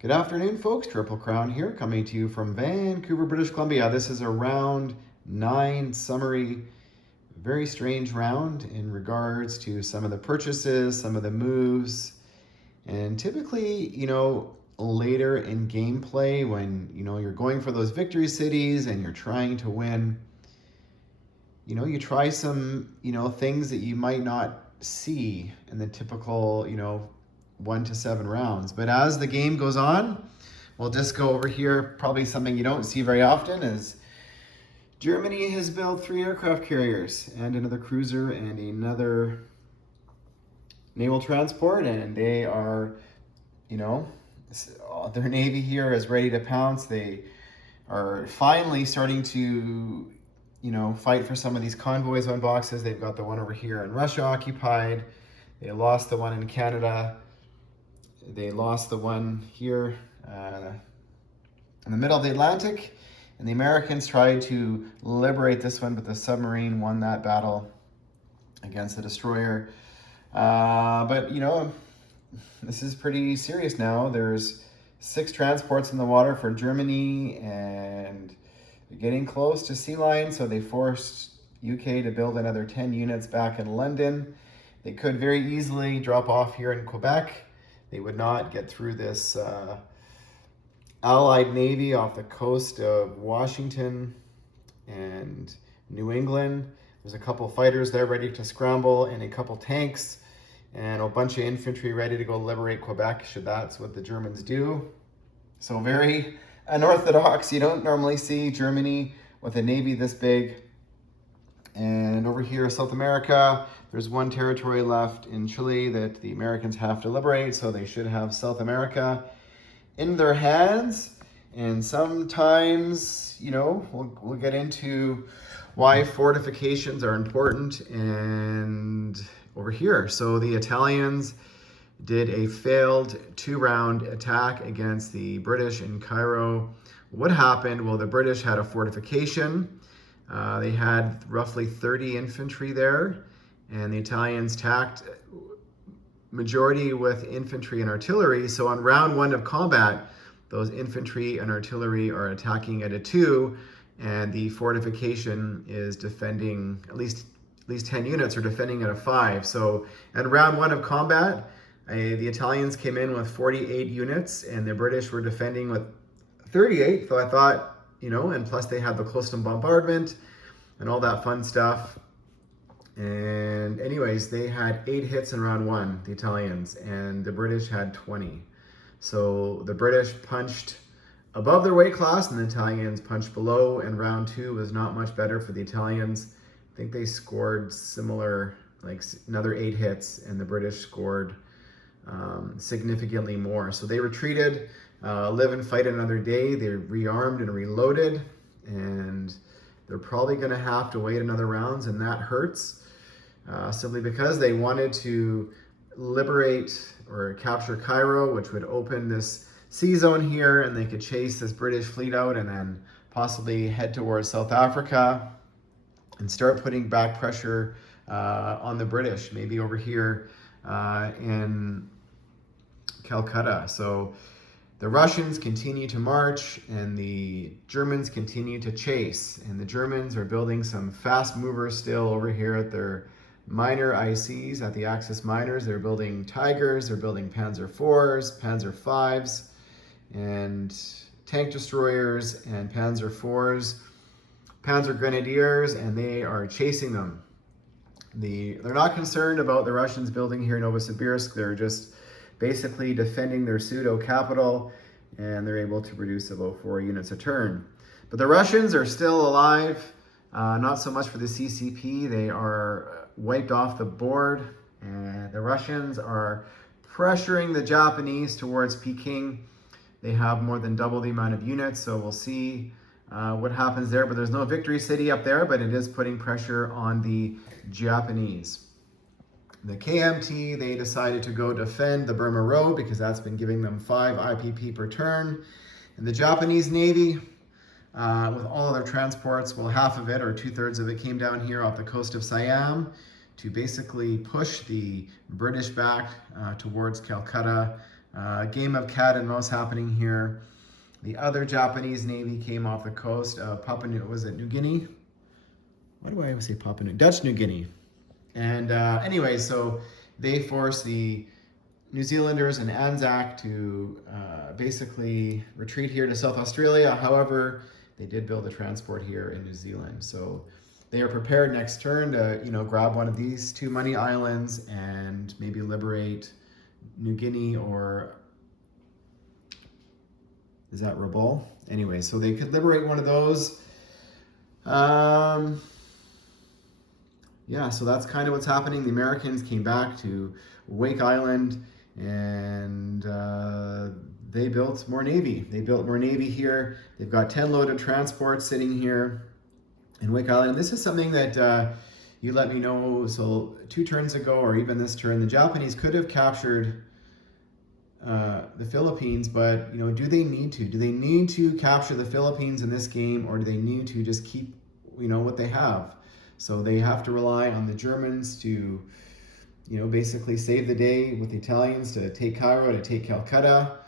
Good afternoon, folks. Triple Crown here, coming to you from Vancouver, British Columbia. This is a round 9 summary, very strange round in regards to some of the purchases, some of the moves, and typically, later in gameplay when, you're going for those victory cities and you're trying to win, you try some, things that you might not see in the typical, 1 to 7 rounds. But as the game goes on, we'll just go over here. Probably something you don't see very often is Germany has built 3 aircraft carriers and another cruiser and another naval transport, and they are, their navy here is ready to pounce. They are finally starting to, fight for some of these convoys on boxes. They've got the one over here in Russia occupied. They lost the one in Canada. They lost the one here in the middle of the Atlantic, and the Americans tried to liberate this one, but the submarine won that battle against the destroyer. But this is pretty serious now. There's 6 transports in the water for Germany, and they're getting close to sea line, so they forced UK to build another 10 units back in London. They could very easily drop off here in Quebec. They would not get through this Allied Navy off the coast of Washington and New England. There's a couple fighters there ready to scramble, and a couple tanks, and a bunch of infantry ready to go liberate Quebec, should that's what the Germans do. So very unorthodox. You don't normally see Germany with a navy this big. And over here, South America, there's 1 territory left in Chile that the Americans have to liberate, so they should have South America in their hands. And sometimes, we'll get into why fortifications are important. And over here, so the Italians did a failed 2-round attack against the British in Cairo. What happened? Well, the British had a fortification. They had roughly 30 infantry there, and the Italians attacked majority with infantry and artillery. So on round 1 of combat, those infantry and artillery are attacking at a 2, and the fortification is defending, at least 10 units are defending at a 5. So at round 1 of combat, the Italians came in with 48 units, and the British were defending with 38. So I thought, and plus they had the coastal bombardment and all that fun stuff. And anyways, they had 8 hits in round 1, the Italians, and the British had 20. So the British punched above their weight class and the Italians punched below, and round 2 was not much better for the Italians. I think they scored similar, like another 8 hits, and the British scored significantly more. So they retreated, live and fight another day. They rearmed and reloaded, and they're probably going to have to wait another rounds, and that hurts simply because they wanted to liberate or capture Cairo, which would open this sea zone here, and they could chase this British fleet out and then possibly head towards South Africa and start putting back pressure on the British, maybe over here in Calcutta. So the Russians continue to march, and the Germans continue to chase. And the Germans are building some fast movers still over here at their minor ICs, at the Axis minors. They're building Tigers, they're building Panzer IVs, Panzer Vs, and tank destroyers and Panzer IVs, Panzer Grenadiers, and they are chasing them. They're not concerned about the Russians building here in Novosibirsk. They're just basically defending their pseudo capital, and they're able to produce about 4 units a turn. But the Russians are still alive, not so much for the CCP. They are wiped off the board, and the Russians are pressuring the Japanese towards Peking. They have more than double the amount of units, so we'll see what happens there. But there's no victory city up there, but it is putting pressure on the Japanese. The KMT, they decided to go defend the Burma Road because that's been giving them 5 IPP per turn. And the Japanese Navy, with all of their transports, well, half of it or 2/3 of it came down here off the coast of Siam to basically push the British back towards Calcutta Game of cat and mouse happening here. The other Japanese Navy came off the coast of New Guinea? Why do I always say Dutch New Guinea. And anyway, so they forced the New Zealanders and Anzac to basically retreat here to South Australia. However, they did build a transport here in New Zealand. So they are prepared next turn to, grab one of these two money islands and maybe liberate New Guinea, or is that Rabaul? Anyway, so they could liberate one of those. Yeah, so that's kind of what's happening. The Americans came back to Wake Island and they built more Navy. They built more Navy here. They've got 10 loaded transports sitting here in Wake Island. And this is something that you let me know. So 2 turns ago, or even this turn, the Japanese could have captured the Philippines, but do they need to? Do they need to capture the Philippines in this game, or do they need to just keep what they have? So they have to rely on the Germans to basically save the day with the Italians to take Cairo, to take Calcutta.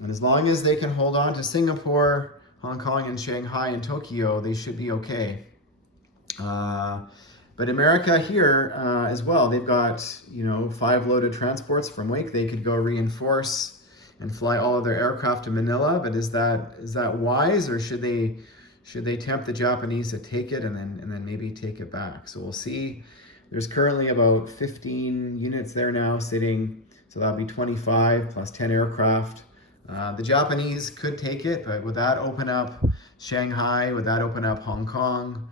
And as long as they can hold on to Singapore, Hong Kong, and Shanghai and Tokyo, they should be okay. But America here as well, they've got 5 loaded transports from Wake. They could go reinforce and fly all of their aircraft to Manila. But is that wise, or should they tempt the Japanese to take it and then maybe take it back? So we'll see. There's currently about 15 units there now sitting, so that'll be 25 plus 10 aircraft. The Japanese could take it, but would that open up Shanghai? Would that open up Hong Kong?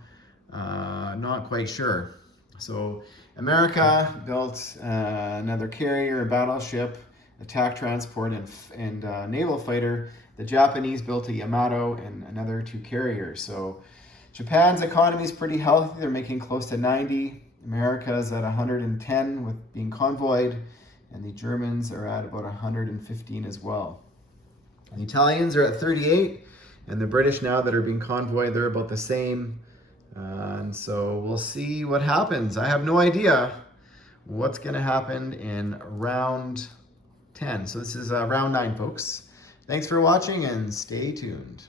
Not quite sure. So America built another carrier, a battleship, attack transport, and naval fighter. The Japanese built a Yamato and another 2 carriers. So Japan's economy is pretty healthy. They're making close to 90. America's at 110 with being convoyed, and the Germans are at about 115 as well. The Italians are at 38, and the British now that are being convoyed, they're about the same. And so we'll see what happens. I have no idea what's going to happen in round 10. So this is round 9, folks. Thanks for watching and stay tuned.